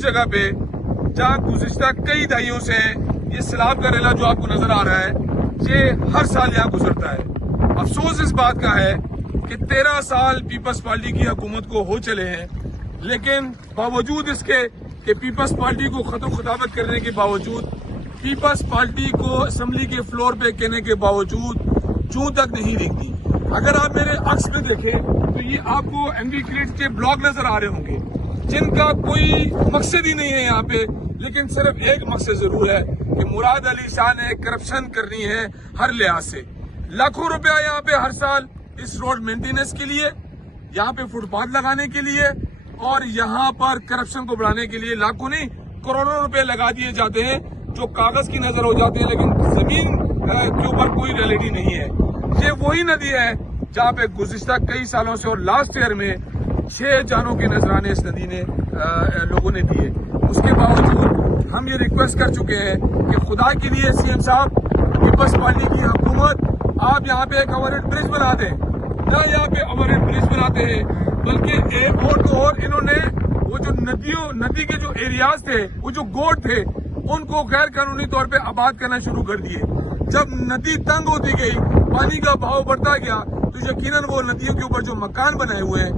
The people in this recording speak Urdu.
اس جگہ پہ جہاں گزشتہ کئی دہائیوں سے یہ سیلاب کا ریلا جو آپ کو نظر آ رہا ہے یہ ہر سال یہاں گزرتا ہے۔ افسوس اس بات کا ہے کہ 13 سال پیپلز پارٹی کی حکومت کو ہو چلے ہیں، لیکن باوجود اس کے کہ پیپلز پارٹی کو خط و خطابت کرنے کے باوجود، پیپلز پارٹی کو اسمبلی کے فلور پہ کہنے کے باوجود چوں تک نہیں دیکھتی۔ اگر آپ میرے عکس میں دیکھیں تو یہ آپ کو این وی کریٹ کے بلاگ نظر آ رہے ہوں گے جن کا کوئی مقصد ہی نہیں ہے یہاں پہ، لیکن صرف ایک مقصد ضرور ہے کہ مراد علی شاہ نے کرپشن کرنی ہے ہر لحاظ سے۔ لاکھوں روپیہ یہاں پہ ہر سال اس روڈ مینٹیننس کے لیے، یہاں پہ فٹ پاتھ لگانے کے لیے اور یہاں پر کرپشن کو بڑھانے کے لیے لاکھوں نہیں کروڑوں روپے لگا دیے جاتے ہیں جو کاغذ کی نظر ہو جاتے ہیں، لیکن زمین کے اوپر کوئی ریئلٹی نہیں ہے۔ یہ وہی ندی ہے جہاں پہ گزشتہ کئی سالوں سے اور لاسٹ ایئر میں 6 جانوں کے نذرانے اس ندی نے لوگوں نے دیے۔ اس کے باوجود ہم یہ ریکویسٹ کر چکے ہیں کہ خدا کے لیے سی ایم صاحب، پیپلز پارٹی کی حکومت، آپ یہاں پہ ایک اوور ہیڈ برج بنا دیں۔ نہ یہاں پہ اوور ہیڈ برج بناتے ہیں بلکہ ایک اور تو اور انہوں نے وہ جو ندی کے جو ایریاز تھے، وہ جو گوٹ تھے، ان کو غیر قانونی طور پہ آباد کرنا شروع کر دیے۔ جب ندی تنگ ہوتی گئی، پانی کا بہاؤ بڑھتا گیا تو یقیناً وہ ندیوں کے اوپر جو مکان بنائے ہوئے ہیں